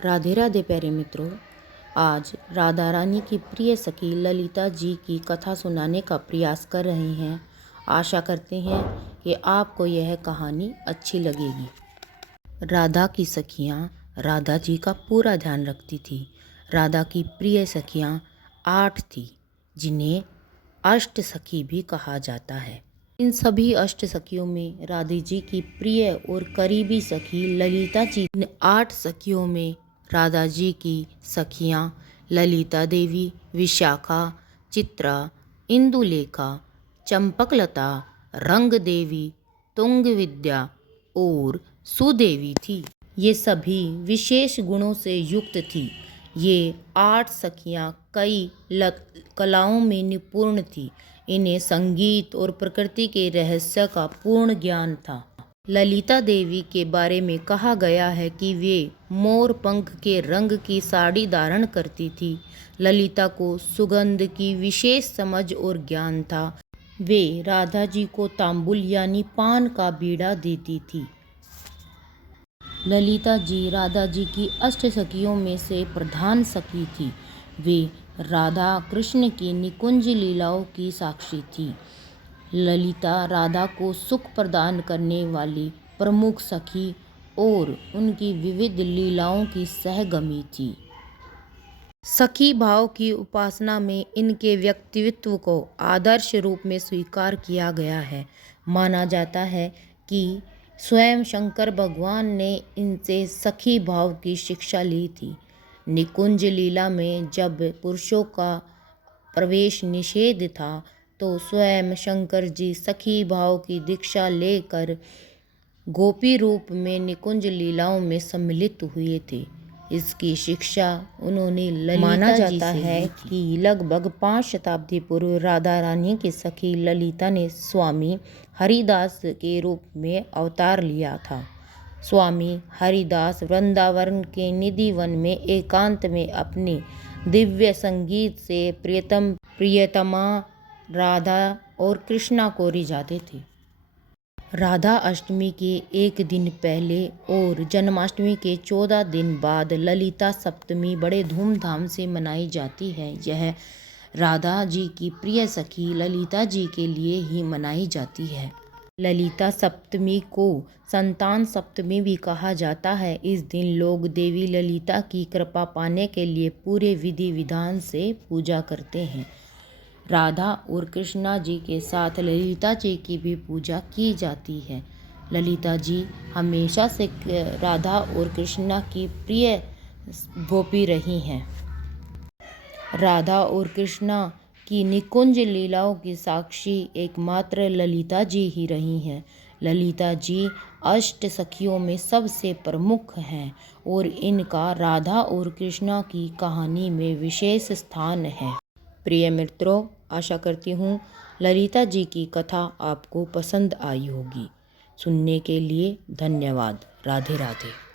राधे राधे प्यारे मित्रों। आज राधा रानी की प्रिय सखी ललिता जी की कथा सुनाने का प्रयास कर रहे हैं। आशा करते हैं कि आपको यह कहानी अच्छी लगेगी। राधा की सखियां राधा जी का पूरा ध्यान रखती थी। राधा की प्रिय सखियां 8 थी, जिन्हें अष्ट सखी भी कहा जाता है। इन सभी अष्ट सखियों में राधे जी की प्रिय और करीबी सखी ललिता जी। इन 8 सखियों में राधा जी की सखियां ललिता देवी, विशाखा, चित्रा, इंदुलेखा, चंपकलता, रंग देवी, तुंग विद्या और सुदेवी थी। ये सभी विशेष गुणों से युक्त थी। ये 8 सखियां कई कलाओं में निपुण थी। इन्हें संगीत और प्रकृति के रहस्य का पूर्ण ज्ञान था। ललिता देवी के बारे में कहा गया है कि वे मोर पंख के रंग की साड़ी धारण करती थी। ललिता को सुगंध की विशेष समझ और ज्ञान था। वे राधा जी को तांबुल यानी पान का बीड़ा देती थी। ललिता जी राधा जी की अष्ट सखियों में से प्रधान सखी थी। वे राधा कृष्ण की निकुंज लीलाओं की साक्षी थी। ललिता राधा को सुख प्रदान करने वाली प्रमुख सखी और उनकी विविध लीलाओं की सहगमी थी। सखी भाव की उपासना में इनके व्यक्तित्व को आदर्श रूप में स्वीकार किया गया है। माना जाता है कि स्वयं शंकर भगवान ने इनसे सखी भाव की शिक्षा ली थी। निकुंज लीला में जब पुरुषों का प्रवेश निषेध था, तो स्वयं शंकर जी सखी भाव की दीक्षा लेकर गोपी रूप में निकुंज लीलाओं में सम्मिलित हुए थे। इसकी शिक्षा उन्होंने ललिता जी से है कि लगभग 5 शताब्दी पूर्व राधा रानी की सखी ललिता ने स्वामी हरिदास के रूप में अवतार लिया था। स्वामी हरिदास वृंदावन के निधि वन में एकांत में अपने दिव्य संगीत से प्रियतमा राधा और कृष्णा को रिझाते थे। राधा अष्टमी के एक दिन पहले और जन्माष्टमी के 14 दिन बाद ललिता सप्तमी बड़े धूमधाम से मनाई जाती है। यह राधा जी की प्रिय सखी ललिता जी के लिए ही मनाई जाती है। ललिता सप्तमी को संतान सप्तमी भी कहा जाता है। इस दिन लोग देवी ललिता की कृपा पाने के लिए पूरे विधि विधान से पूजा करते हैं। राधा और कृष्णा जी के साथ ललिता जी की भी पूजा की जाती है। ललिता जी हमेशा से राधा और कृष्णा की प्रिय गोपी रही हैं। राधा और कृष्णा की निकुंज लीलाओं की साक्षी एकमात्र ललिता जी ही रही हैं। ललिता जी अष्ट सखियों में सबसे प्रमुख हैं और इनका राधा और कृष्णा की कहानी में विशेष स्थान है। प्रिय मित्रों, आशा करती हूँ ललिता जी की कथा आपको पसंद आई होगी। सुनने के लिए धन्यवाद। राधे राधे।